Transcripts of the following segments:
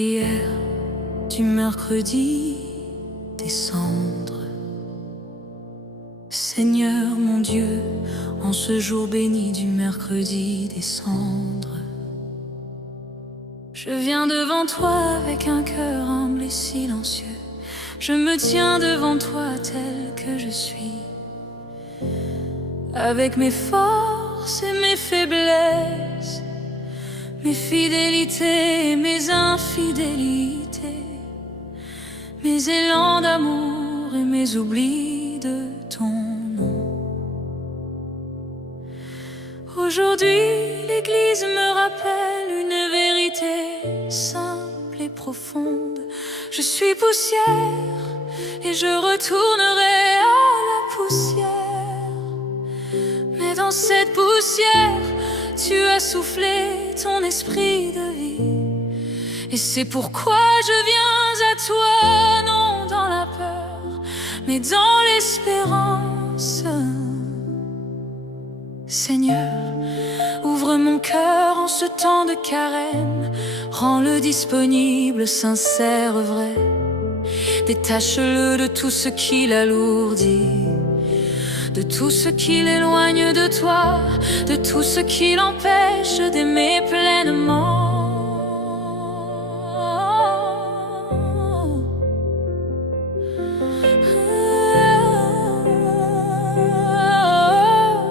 Prière du mercredi des cendres. Seigneur mon Dieu, en ce jour béni du mercredi des cendres, je viens devant toi avec un cœur humble et silencieux. Je me tiens devant toi tel que je suis, avec mes forces et mes faiblesses, mes fidélités et mes infidélités, mes élans d'amour et mes oublis de ton nom. Aujourd'hui, l'Église me rappelle une vérité simple et profonde. Je suis poussière et je retournerai à la poussière. Mais dans cette poussière, tu as soufflé ton esprit de vie. Et c'est pourquoi je viens à toi, non dans la peur, mais dans l'espérance. Seigneur, ouvre mon cœur en ce temps de carême, rends-le disponible, sincère, vrai. Détache-le de tout ce qui l'alourdit, de tout ce qui l'éloigne de toi, de tout ce qui l'empêche d'aimer pleinement.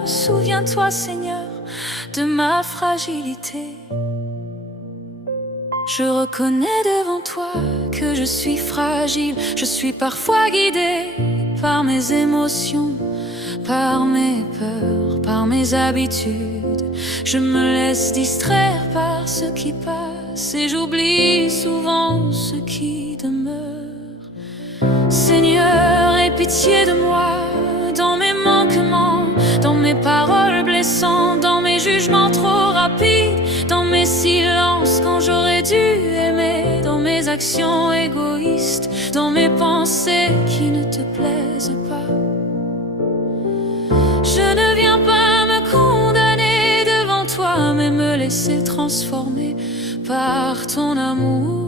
Souviens-toi, Seigneur, de ma fragilité. Je reconnais devant toi que je suis fragile. Je suis parfois guidée par mes émotions, par mes peurs, par mes habitudes. Je me laisse distraire par ce qui passe et j'oublie souvent ce qui demeure. Seigneur, aie pitié de moi dans mes manquements, dans mes paroles blessantes, dans mes jugements trop rapides, dans mes silences quand j'aurais dû aimer, dans mes actions égoïstes, dans mes pensées qui ne te plaisent pas. Je ne viens pas me condamner devant toi, mais me laisser transformer par ton amour.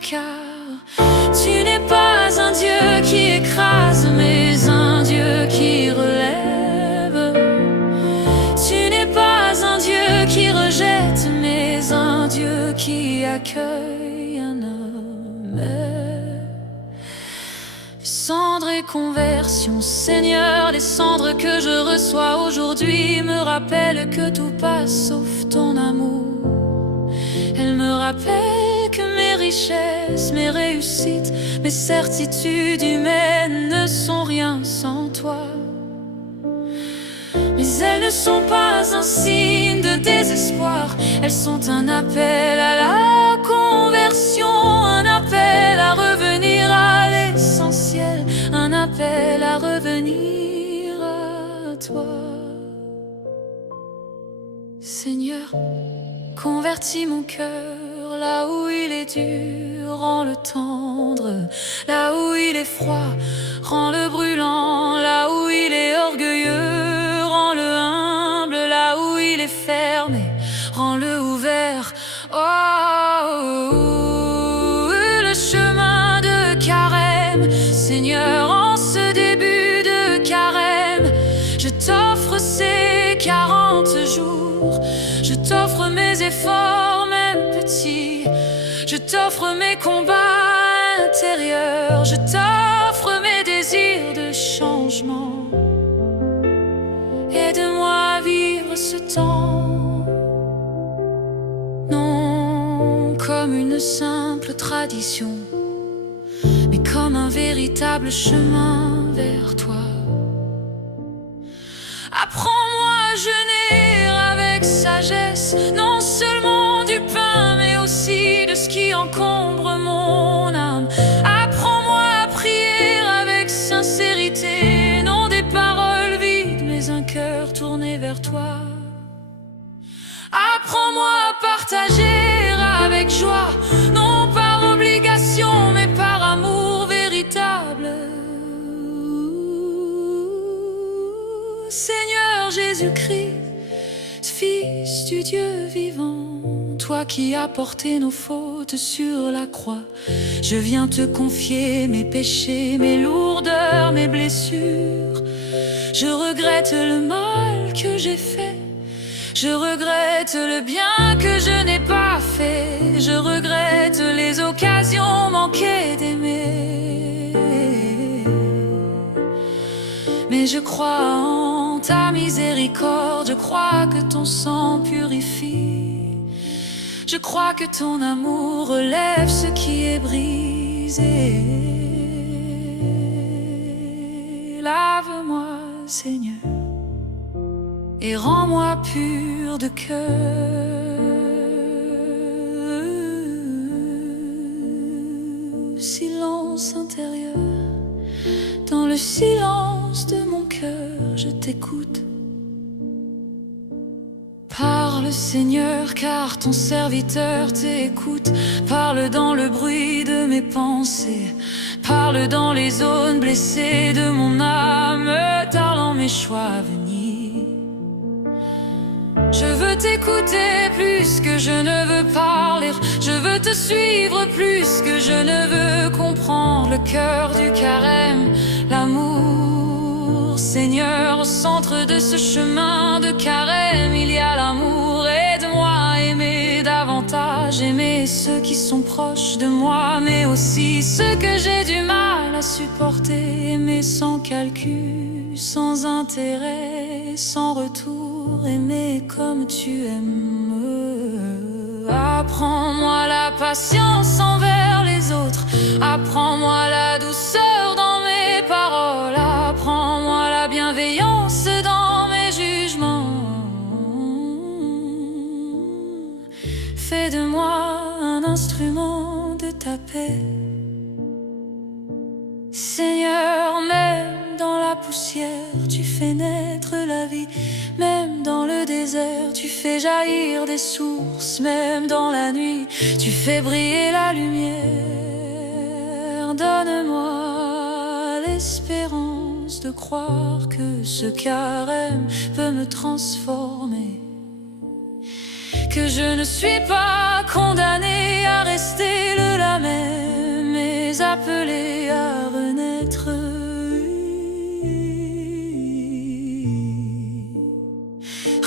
Car tu n'es pas un Dieu qui écrase, mais un Dieu qui relève. Tu n'es pas un Dieu qui rejette, mais un Dieu qui accueille un homme. Cendres et conversion, Seigneur, les cendres que je reçois aujourd'hui me rappellent que tout passe sauf ton amour. Elles me rappellent que mes richesses, mes réussites, mes certitudes humaines ne sont rien sans toi. Mais elles ne sont pas un signe de désespoir, elles sont un appel à la conversion, un appel à revenir à l'essentiel, un appel à revenir à toi. Seigneur, convertis mon cœur là où il est dur, rends-le tendre. Là où il est froid, rends-le brûlant. Là où il est orgueilleux, rends-le humble. Là où il est fermé, rends-le ouvert. Oh, le chemin de carême, Seigneur, en ce début de carême, je t'offre ces 40 jours. Je t'offre mes efforts, même petits. Je t'offre mes combats intérieurs. Je t'offre mes désirs de changement. Aide-moi à vivre ce temps, non comme une simple tradition, mais comme un véritable chemin vers toi. Apprends-moi à jeûner avec sagesse, non seulement du pain, mais aussi de ce qui encombre mon âme. Apprends-moi à prier avec sincérité, non des paroles vides, mais un cœur tourné vers toi. Apprends-moi à partager avec joie, non par obligation, mais par amour véritable. Seigneur Jésus-Christ, Fils du Dieu vivant, toi toi qui as porté nos fautes sur la croix. Je viens te confier mes péchés, mes lourdeurs, mes blessures. Je regrette le mal que j'ai fait. Je regrette le bien que je n'ai pas fait. Je regrette les occasions manquées d'aimer. Mais je crois en ta miséricorde. Je crois que ton sang purifie. Je crois que ton amour relève ce qui est brisé. Lave-moi, Seigneur, et rends-moi pur de cœur. Silence intérieur, dans le silence de mon cœur, je t'écoute. Parle, Seigneur, car ton serviteur t'écoute. Parle dans le bruit de mes pensées. Parle dans les zones blessées de mon âme. Parle en mes choix à venir. Je veux t'écouter plus que je ne veux parler. Je veux te suivre plus que je ne veux comprendre. Le cœur du carême, l'amour, Seigneur, au centre de ce chemin de carême, il y a l'amour. Aide-moi à aimer davantage, aimer ceux qui sont proches de moi, mais aussi ceux que j'ai du mal à supporter. Aimer sans calcul, sans intérêt, sans retour. Aimer comme tu aimes. Apprends-moi la patience envers les autres. Apprends-moi la douceur dans mes paroles. Apprends-moi la bienveillance dans mes jugements. Fais de moi un instrument de ta paix. Seigneur, même dans la poussière, tu fais naître la vie. Même dans le désert, tu fais jaillir des sources. Même dans la nuit, tu fais briller la lumière. Donne-moi l'espérance de croire que ce carême peut me transformer. Que je ne suis pas condamné à rester la même, mais appelé à renaître.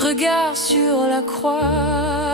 Regard sur la croix,